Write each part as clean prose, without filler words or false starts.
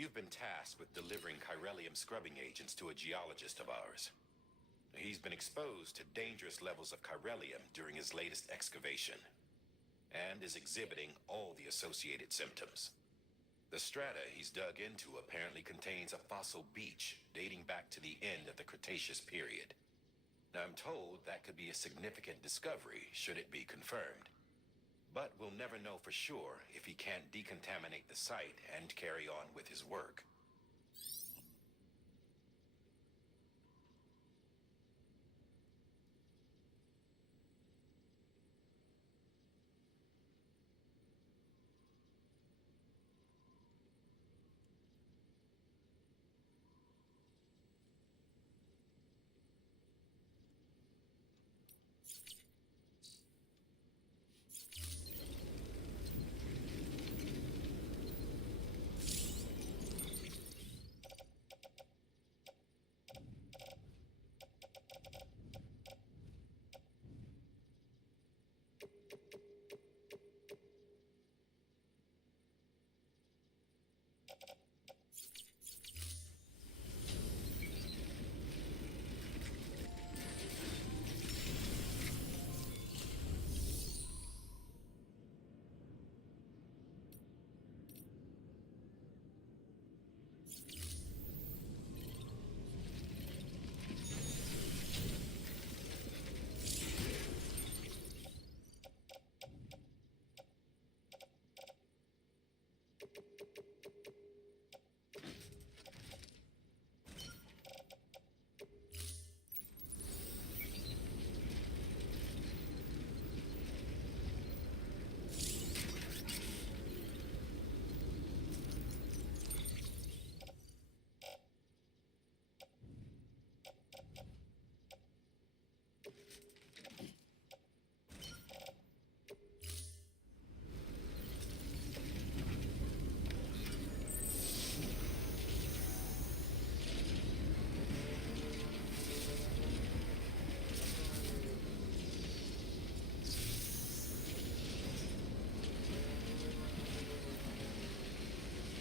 You've been tasked with delivering chiralium scrubbing agents to a geologist of ours. He's been exposed to dangerous levels of chiralium during his latest excavation, and is exhibiting all the associated symptoms. The strata he's dug into apparently contains a fossil beach dating back to the end of the Cretaceous period. Now, I'm told that could be a significant discovery should it be confirmed. But we'll never know for sure if he can't decontaminate the site and carry on with his work.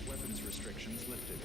Weapons restrictions lifted.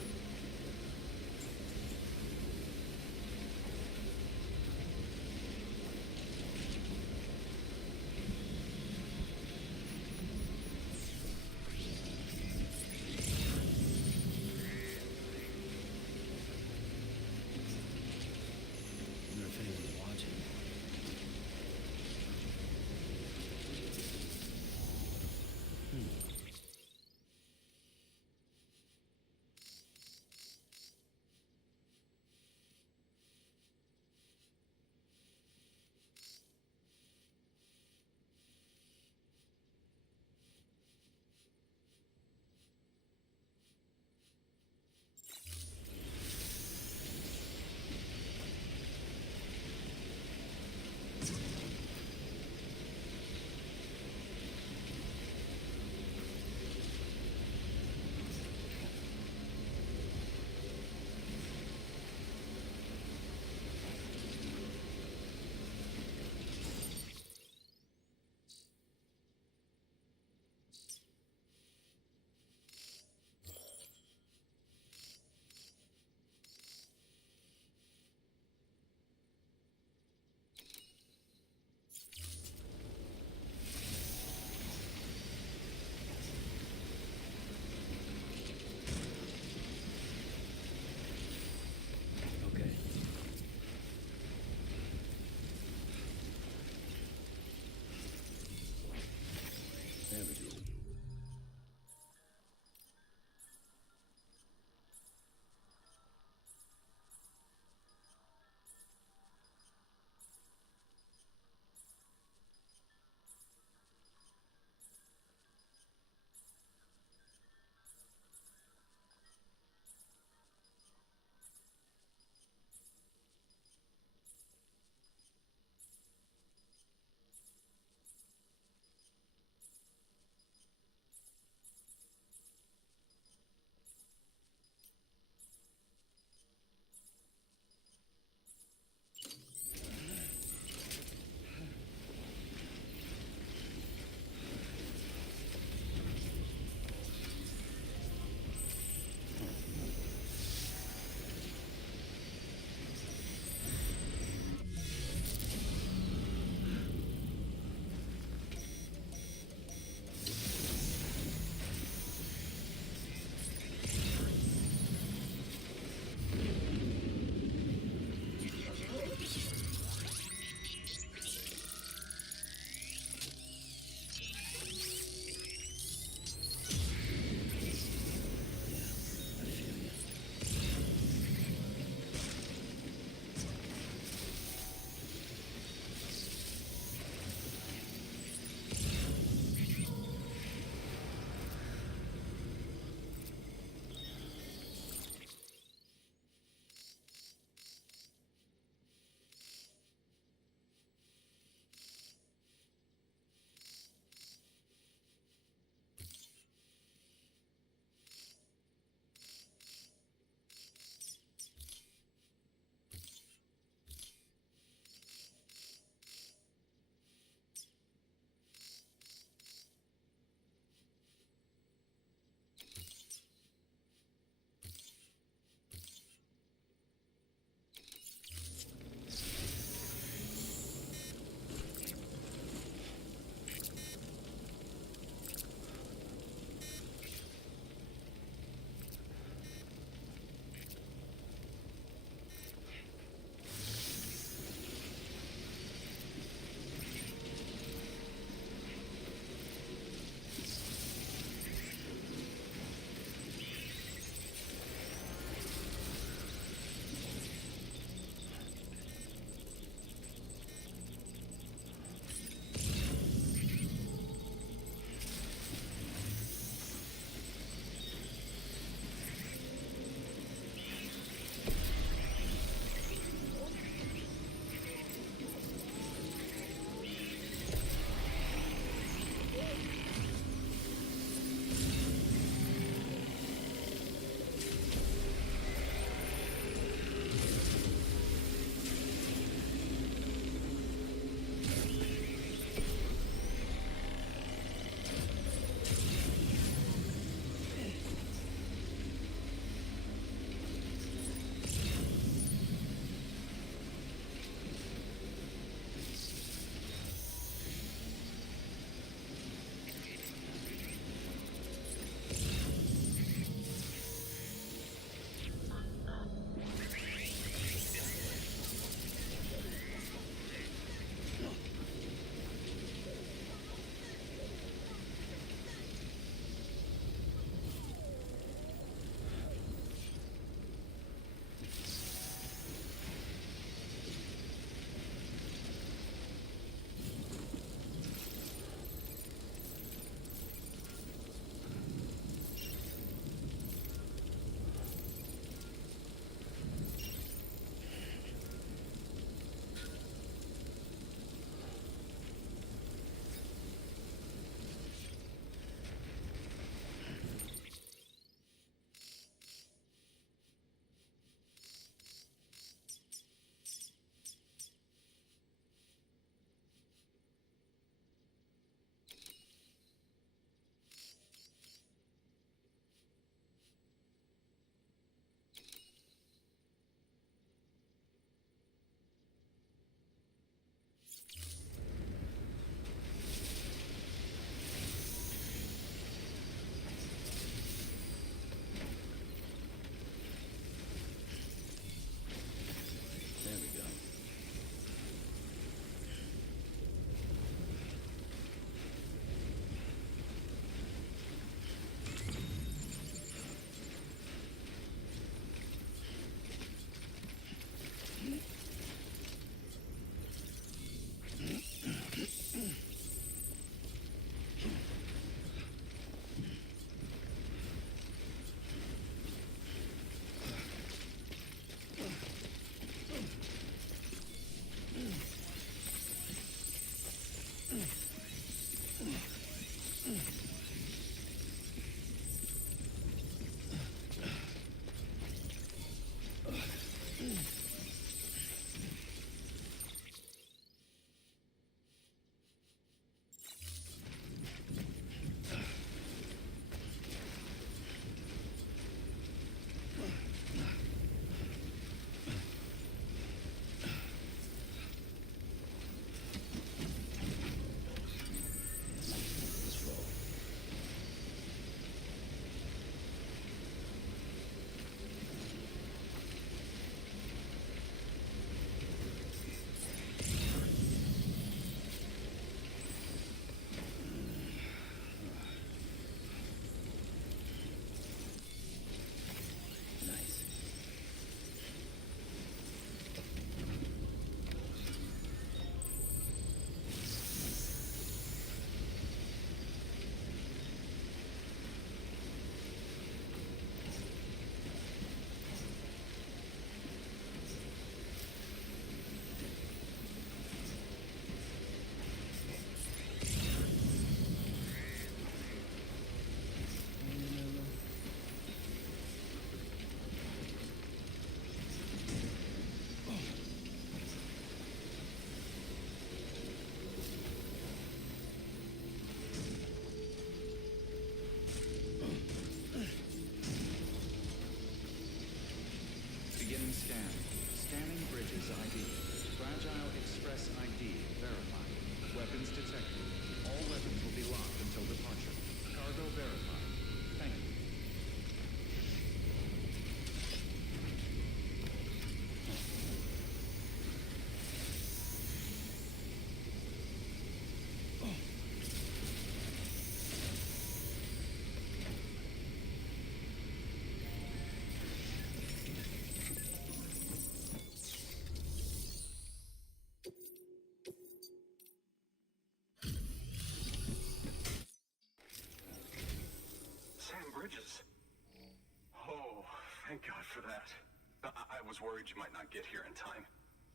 was worried you might not get here in time.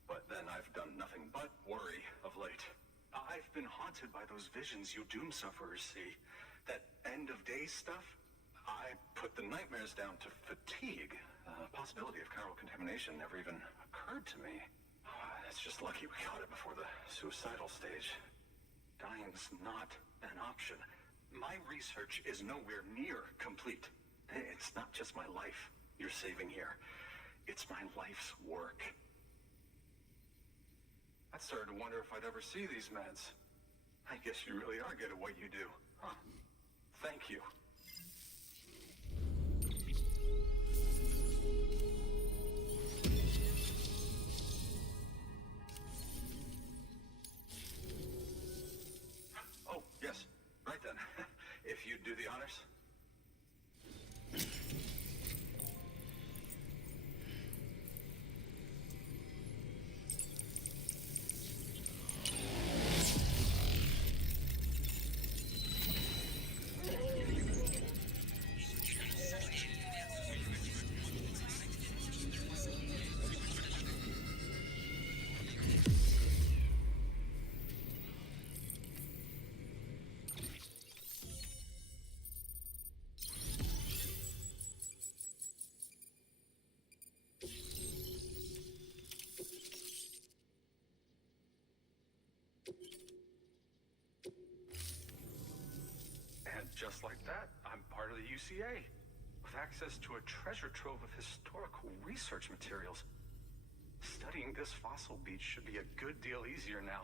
But then I've done nothing but worry of late. I've been haunted by those visions you doom sufferers see. That end-of-day stuff. I put the nightmares down to fatigue. The possibility of chiral contamination never even occurred to me. It's just lucky we caught it before the suicidal stage. Dying's not an option. My research is nowhere near complete. It's not just my life you're saving here. It's my life's work. I started to wonder if I'd ever see these meds. I guess you really are good at what you do. Huh. Thank you. Oh, yes. Right then. If you'd do the honors. Just like that, I'm part of the UCA, with access to a treasure trove of historical research materials. Studying this fossil beach should be a good deal easier now,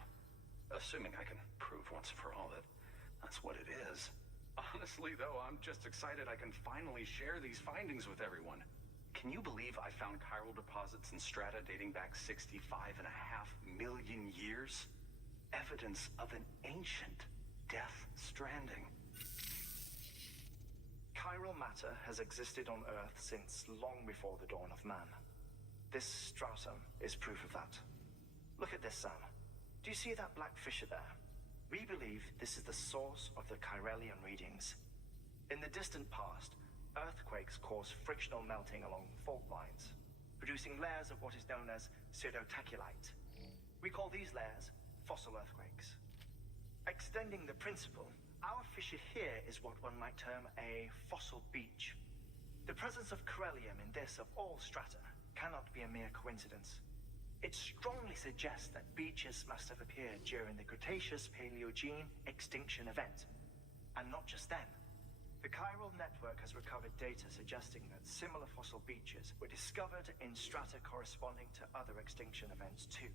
assuming I can prove once for all that that's what it is. Honestly, though, I'm just excited I can finally share these findings with everyone. Can you believe I found chiral deposits in strata dating back 65.5 million years? Evidence of an ancient death stranding. Chiral matter has existed on Earth since long before the dawn of man. This stratum is proof of that. Look at this, Sam. Do you see that black fissure there? We believe this is the source of the Chiralian readings. In the distant past, earthquakes cause frictional melting along fault lines, producing layers of what is known as pseudotaculite. We call these layers fossil earthquakes. Extending the principle, our fissure here is what one might term a fossil beach. The presence of chiralium in this of all strata cannot be a mere coincidence. It strongly suggests that beaches must have appeared during the Cretaceous-Paleogene extinction event. And not just then. The chiral network has recovered data suggesting that similar fossil beaches were discovered in strata corresponding to other extinction events too.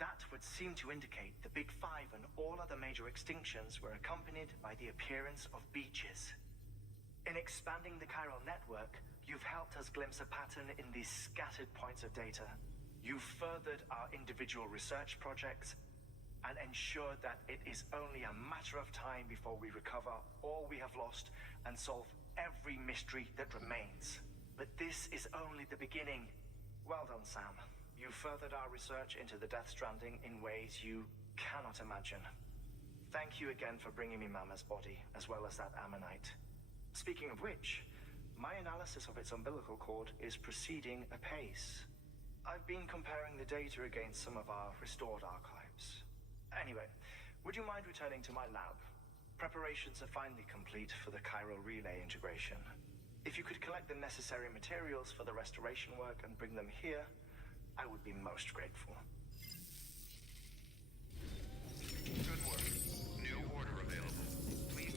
That would seem to indicate the Big Five and all other major extinctions were accompanied by the appearance of beaches. In expanding the chiral network, you've helped us glimpse a pattern in these scattered points of data. You've furthered our individual research projects and ensured that it is only a matter of time before we recover all we have lost and solve every mystery that remains. But this is only the beginning. Well done, Sam. You furthered our research into the Death Stranding in ways you cannot imagine. Thank you again for bringing me Mama's body, as well as that ammonite. Speaking of which, my analysis of its umbilical cord is proceeding apace. I've been comparing the data against some of our restored archives. Anyway, would you mind returning to my lab? Preparations are finally complete for the chiral relay integration. If you could collect the necessary materials for the restoration work and bring them here, I would be most grateful. Good work. New order available. Please.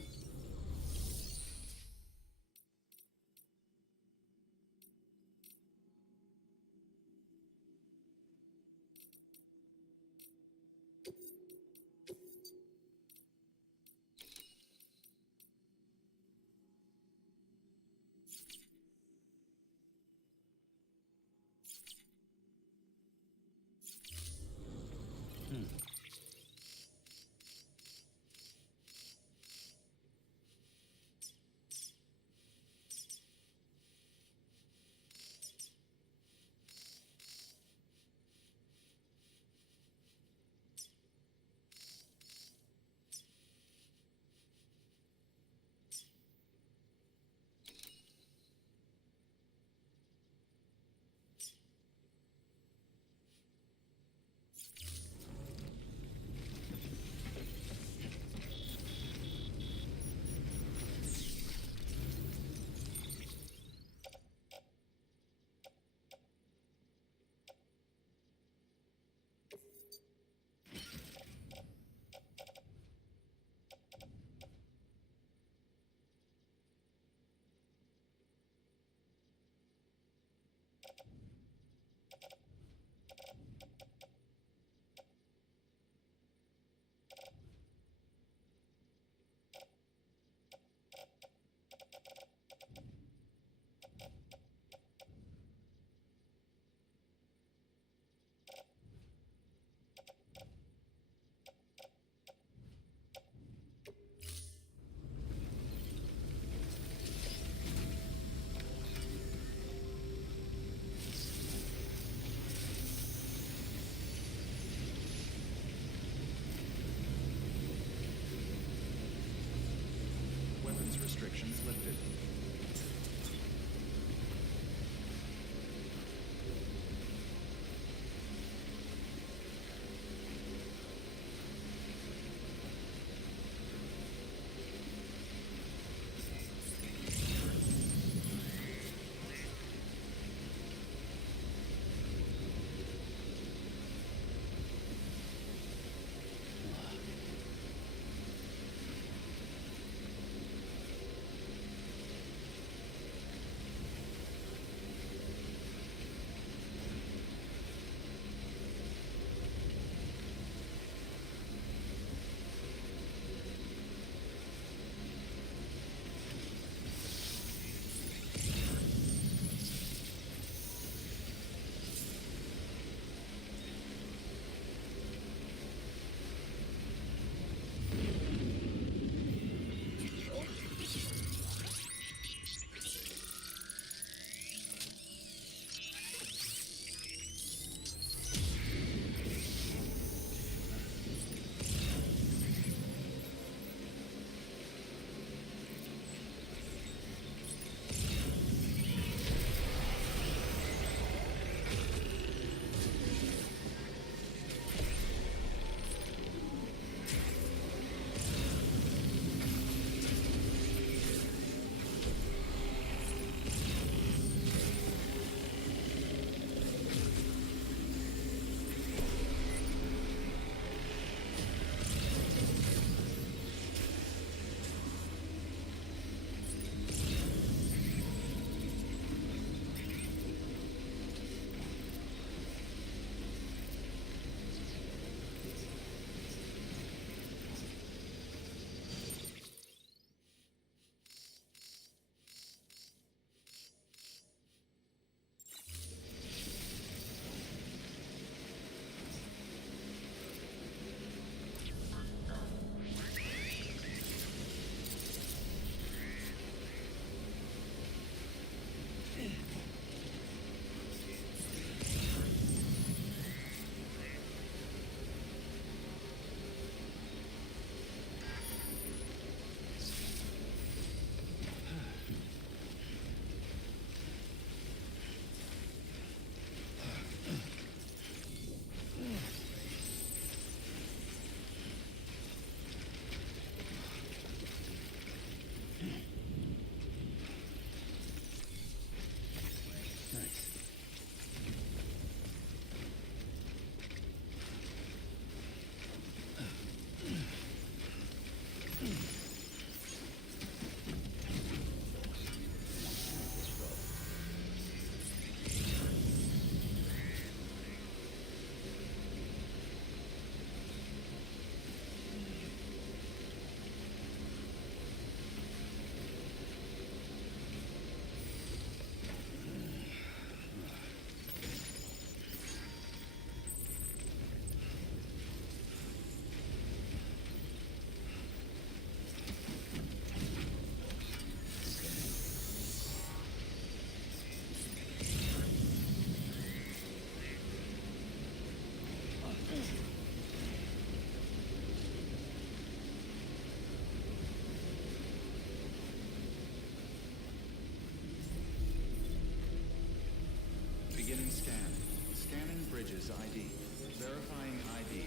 Hostages ID. Verifying ID.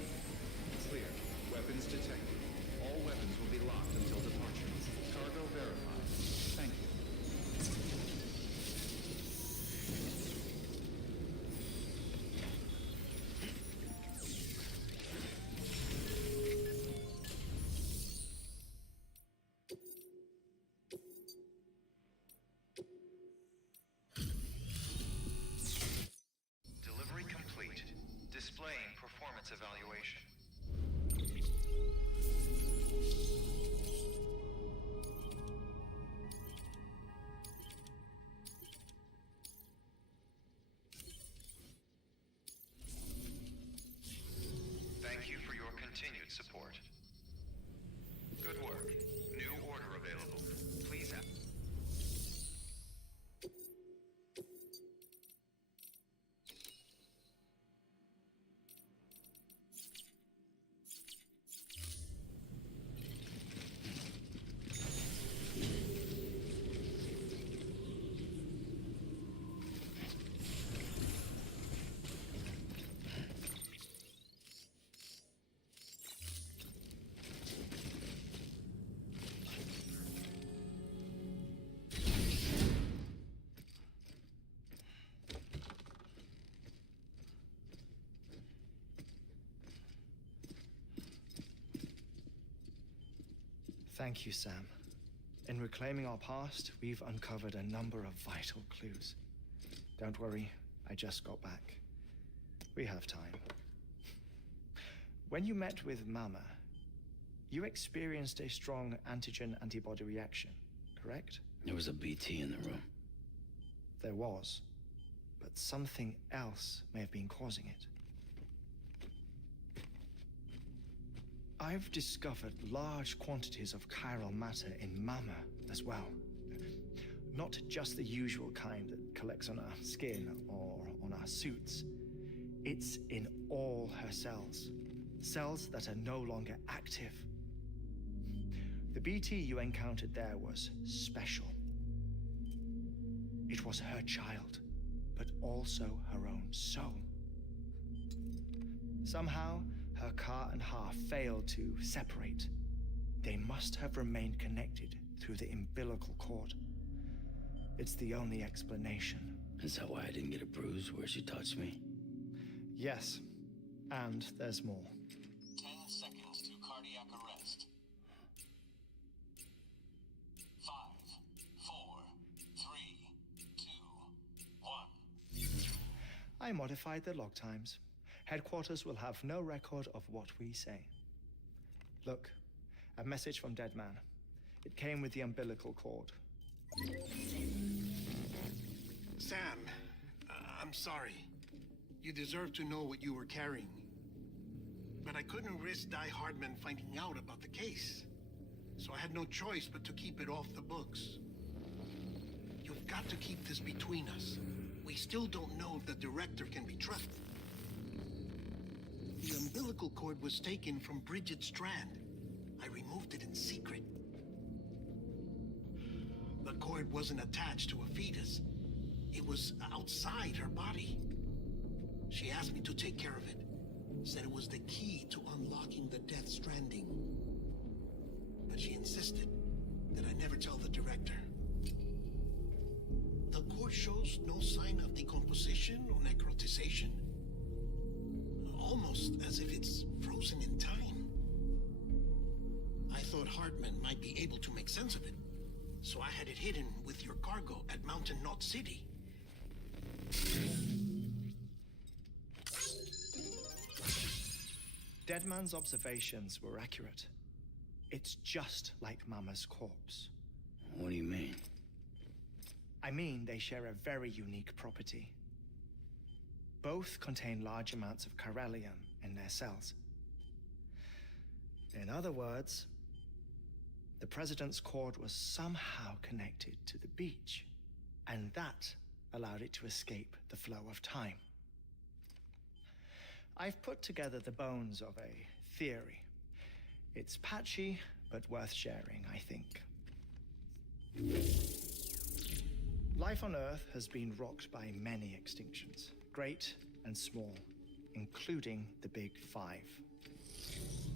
Clear. Weapons detected. All weapons will be locked until departure. Cargo verified. Thank you. Delivery complete. Displaying performance evaluation. Thank you for your continued support. Good work. New order available. Please have. Thank you, Sam. In reclaiming our past, we've uncovered a number of vital clues. Don't worry, I just got back. We have time. When you met with Mama, you experienced a strong antigen-antibody reaction, correct? There was a BT in the room. There was, but something else may have been causing it. I've discovered large quantities of chiral matter in Mama as well. Not just the usual kind that collects on our skin or on our suits. It's in all her cells. Cells that are no longer active. The BT you encountered there was special. It was her child, but also her own soul. Somehow, her car and half failed to separate. They must have remained connected through the umbilical cord. It's the only explanation. Is that why I didn't get a bruise where she touched me? Yes, and there's more. 10 seconds to cardiac arrest. 5, 4, 3, 2, 1. I modified the log times. Headquarters will have no record of what we say. Look, a message from Deadman. It came with the umbilical cord. Sam, I'm sorry. You deserve to know what you were carrying. But I couldn't risk Di Hardman finding out about the case. So I had no choice but to keep it off the books. You've got to keep this between us. We still don't know if the director can be trusted. The umbilical cord was taken from Bridget Strand. I removed it in secret. The cord wasn't attached to a fetus. It was outside her body. She asked me to take care of it. Said it was the key to unlocking the Death Stranding. But she insisted that I never tell the director. The cord shows no sign of decomposition or necrotization. Almost as if it's frozen in time. I thought Hartman might be able to make sense of it, so I had it hidden with your cargo at Mountain Knot City. Deadman's observations were accurate. It's just like Mama's corpse. What do you mean? I mean, they share a very unique property. Both contain large amounts of chiralium in their cells. In other words, the president's cord was somehow connected to the beach, and that allowed it to escape the flow of time. I've put together the bones of a theory. It's patchy, but worth sharing, I think. Life on Earth has been rocked by many extinctions, great and small. including the Big Five.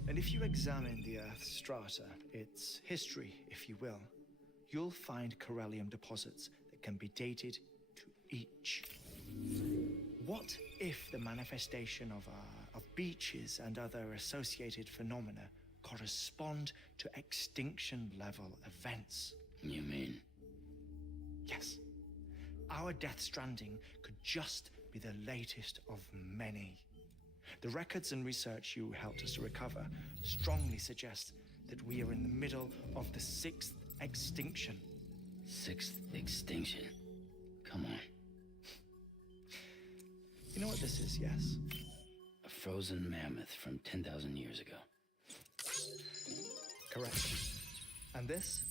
And if you examine the Earth's strata, its history, if you will, you'll find corellium deposits that can be dated to each. What if the manifestation of beaches and other associated phenomena correspond to extinction-level events? You mean? Yes. Our Death Stranding could just be the latest of many. The records and research you helped us to recover strongly suggest that we are in the middle of the 6th extinction. 6th extinction? Come on. You know what this is, yes? A frozen mammoth from 10,000 years ago. Correct. And this?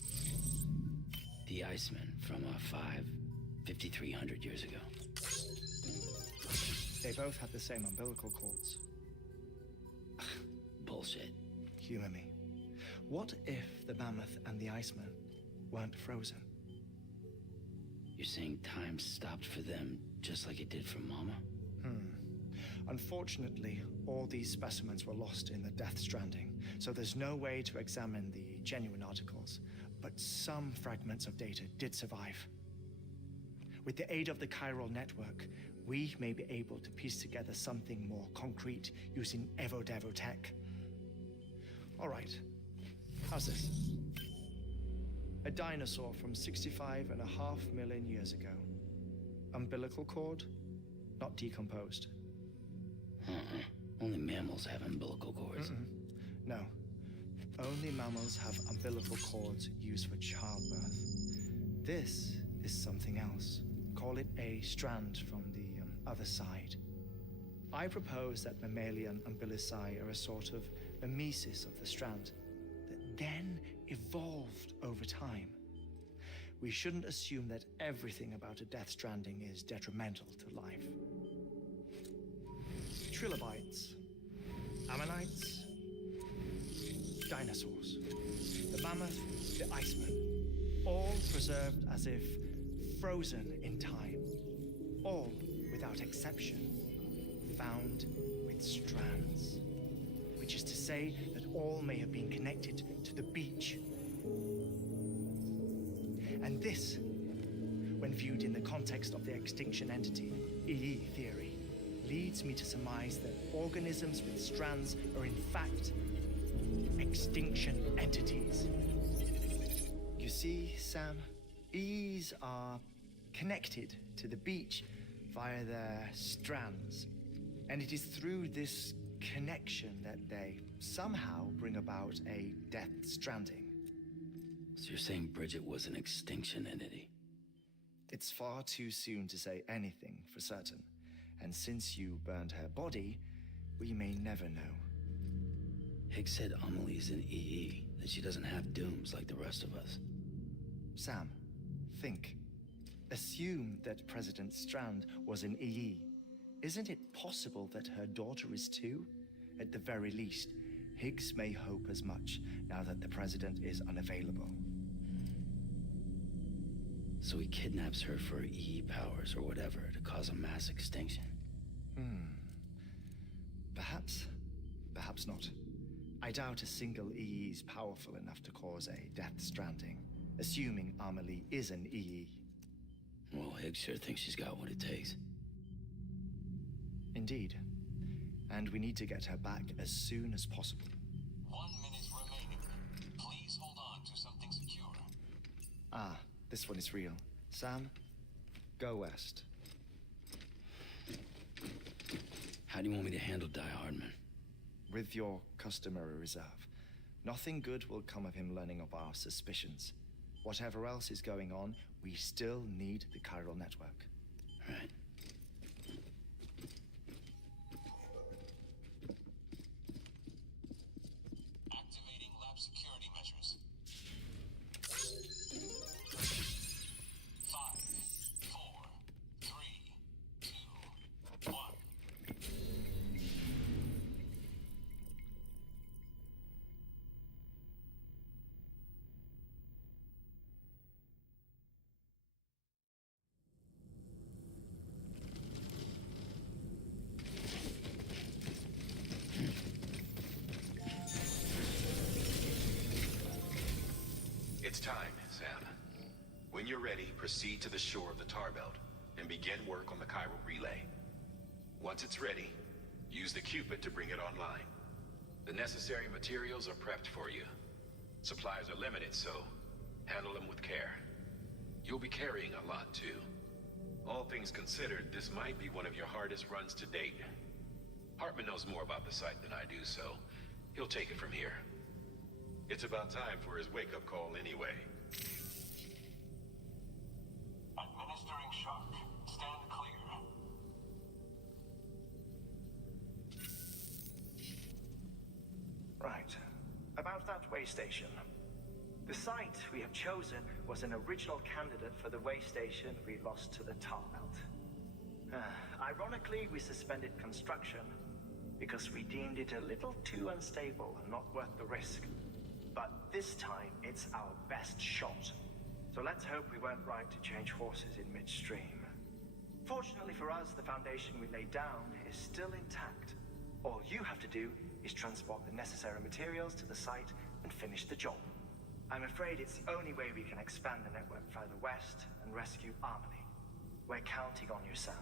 The Iceman from 5,300 years ago. They both have the same umbilical cords. Bullshit. Humor me. What if the mammoth and the Iceman weren't frozen? You're saying time stopped for them just like it did for Mama? Unfortunately, all these specimens were lost in the Death Stranding, so there's no way to examine the genuine articles, but some fragments of data did survive. With the aid of the chiral network, we may be able to piece together something more concrete using Evo-Devo tech. All right, how's this? A dinosaur from 65.5 million years ago. Umbilical cord, not decomposed. Only mammals have umbilical cords. No, only mammals have umbilical cords used for childbirth. This is something else. Call it a strand from the other side. I propose that mammalian umbilici are a sort of mimesis of the strand that then evolved over time. We shouldn't assume that everything about a Death Stranding is detrimental to life. Trilobites, ammonites, dinosaurs, the mammoth, the Iceman, all preserved as if frozen in time, all without exception found with strands, which is to say that all may have been connected to the beach. And this, when viewed in the context of the extinction entity, EE theory, leads me to surmise that organisms with strands are in fact extinction entities. You see, Sam, EEs are connected to the beach via their strands. And it is through this connection that they somehow bring about a Death Stranding. So you're saying Bridget was an extinction entity? It's far too soon to say anything for certain. And since you burned her body, we may never know. Higgs said Amelie's an EE, that she doesn't have dooms like the rest of us. Sam, think. Assume that President Strand was an EE. Isn't it possible that her daughter is too? At the very least, Higgs may hope as much now that the president is unavailable. So he kidnaps her for EE powers or whatever to cause a mass extinction. Perhaps. Perhaps not. I doubt a single EE is powerful enough to cause a Death Stranding, assuming Amelie is an EE. Well, Higgs sure thinks she's got what it takes. Indeed. And we need to get her back as soon as possible. 1 minute remaining. Please hold on to something secure. Ah, this one is real. Sam, go west. How do you want me to handle Die Hardman? With your customary reserve. Nothing good will come of him learning of our suspicions. Whatever else is going on, we still need the chiral network. Right. Activating lab security measures. 5, 4, 3, 2, 1. It's time, Sam. When you're ready, proceed to the shore of the Tar Belt and begin work on the chiral relay. Once it's ready, use the Cupid to bring it online. The necessary materials are prepped for you. Supplies are limited, so handle them with care. You'll be carrying a lot, too. All things considered, this might be one of your hardest runs to date. Hartman knows more about the site than I do, so he'll take it from here. It's about time for his wake-up call anyway. Administering shock. Stand clear. Right. About that way station. The site we have chosen was an original candidate for the way station we lost to the Tar Belt. Ironically, we suspended construction because we deemed it a little too unstable and not worth the risk. But this time, it's our best shot. So let's hope we weren't right to change horses in midstream. Fortunately for us, the foundation we laid down is still intact. All you have to do is transport the necessary materials to the site and finish the job. I'm afraid it's the only way we can expand the network further west and rescue Harmony. We're counting on you, Sam.